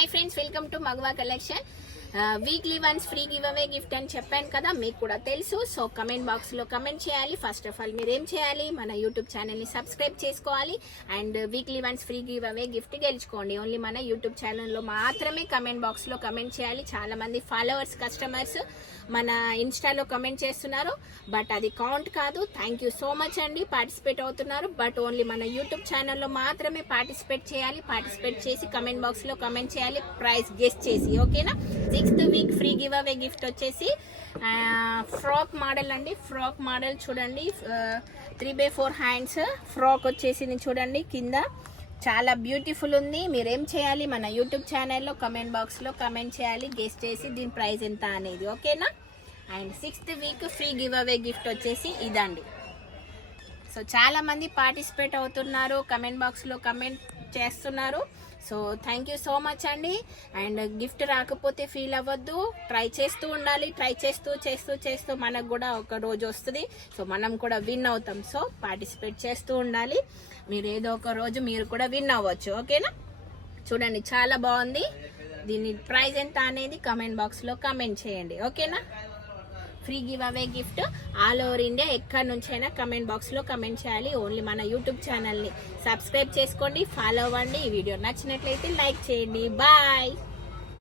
Hi friends, welcome to Magava collection. Weekly once free giveaway gift అని చెప్పాను కదా, మీకు కూడా తెలుసు. సో కమెంట్ బాక్స్ లో కమెంట్ చేయాలి. ఫస్ట్ ఆఫ్ ఆల్ మీరు ఏం చేయాలి, మన యూట్యూబ్ ఛానల్ ని సబ్స్క్రైబ్ చేసుకోవాలి and weekly once free giveaway gift గెలుచుకోండి. ఓన్లీ మన యూట్యూబ్ ఛానల్లో మాత్రమే కమెంట్ బాక్స్ లో కమెంట్ చేయాలి. చాలా మంది ఫాలోవర్స్ కస్టమర్స్ మన ఇన్స్టాలో కమెంట్ చేస్తున్నారు, బట్ అది కౌంట్ కాదు. థ్యాంక్ యూ సో మచ్ అండి, పార్టిసిపేట్ అవుతున్నారు. బట్ ఓన్లీ మన యూట్యూబ్ ఛానల్లో మాత్రమే పార్టిసిపేట్ చేయాలి. పార్టిసిపేట్ చేసి కమెంట్ బాక్స్ లో కమెంట్ చేయాలి, ప్రైస్ గెస్ట్ చేసి. ఓకేనా? 6th week free giveaway gift వచ్చేసి ఫ్రాక్ మోడల్ అండి. ఫ్రాక్ మోడల్ చూడండి, 3x4 హ్యాండ్స్ ఫ్రాక్ వచ్చేసి చూడండి. కింద చాలా బ్యూటిఫుల్ ఉంది. మీరేం చేయాలి, మన యూట్యూబ్ ఛానల్లో కమెంట్ బాక్స్లో కమెంట్ చేయాలి, గెస్ట్ చేసి దీని ప్రైస్ ఎంత అనేది. ఓకేనా? And 6th week free giveaway gift వచ్చేసి ఇదండి. సో చాలా మంది పార్టిసిపేట్ అవుతున్నారు, కమెంట్ బాక్స్లో కమెంట్ చేస్తున్నారు. So thank you so much అండి. అండ్ గిఫ్ట్ రాకపోతే ఫీల్ అవ్వద్దు, ట్రై చేస్తూ ఉండాలి. ట్రై చేస్తూ చేస్తూ చేస్తూ మనకు కూడా ఒక రోజు వస్తుంది. సో మనం కూడా విన్ అవుతాం. సో పార్టిసిపేట్ చేస్తూ ఉండాలి. మీరు ఏదో ఒక రోజు మీరు కూడా విన్ అవ్వచ్చు. ఓకేనా? చూడండి, చాలా బాగుంది. దీని ప్రైస్ ఎంత అనేది కమెంట్ బాక్స్లో కమెంట్ చేయండి. ఓకేనా? Free giveaway gift all over India ఎక్కడి నుంచైనా కమెంట్ బాక్స్లో కమెంట్ చేయాలి. ఓన్లీ మన యూట్యూబ్ ఛానల్ని సబ్స్క్రైబ్ చేసుకోండి, ఫాలో అవ్వండి. ఈ వీడియో నచ్చినట్లయితే లైక్ చేయండి. బాయ్.